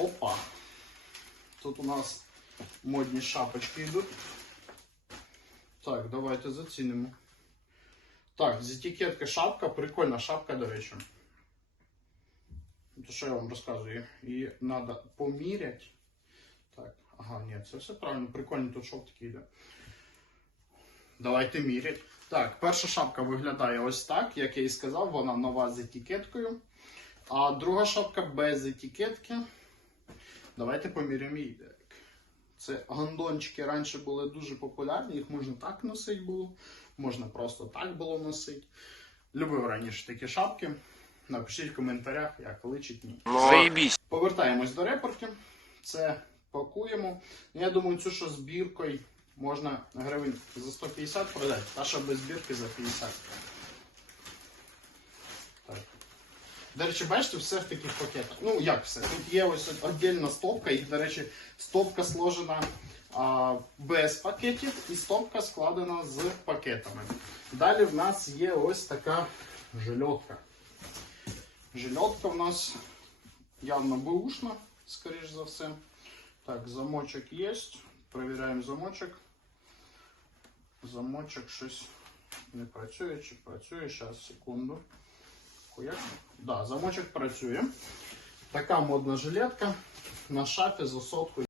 Опа. Тут у нас модні шапочки йдуть. Так, давайте зацінимо. Так, з етикетки шапка, прикольна шапка, до речі. То що я вам розказую? Її треба поміряти. Так, ага, ні, це все правильно, прикольно, тут шов такий йде. Давайте міряти. Так, перша шапка виглядає ось так, як я і сказав, вона нова з етикеткою. А друга шапка без етикетки. Давайте поміряємо її. Так. Це гондончики раніше були дуже популярні, їх можна так носити було, можна просто так було носити. Любив раніше такі шапки. Напишіть в коментарях, як личить ні. Заебись. Повертаємось до репорті. Це пакуємо. Я думаю, цю що з біркою можна гривень за 150 продати, та що без бірки за 50. Так. До речі, бачите, все в таких пакетах. Ну, як все? Тут є ось віддільна стопка, і, до речі, стопка сложена а, без пакетів, і стопка складена з пакетами. Далі в нас є ось така жильотка. Жильотка в нас явно бэушна, скоріш за все. Так, замочок є. Перевіряємо замочок. Замочок щось не працює чи працює. Зараз, секунду. Хуяк. Да, замочок працює. Така модна жилетка на шафі за сотку.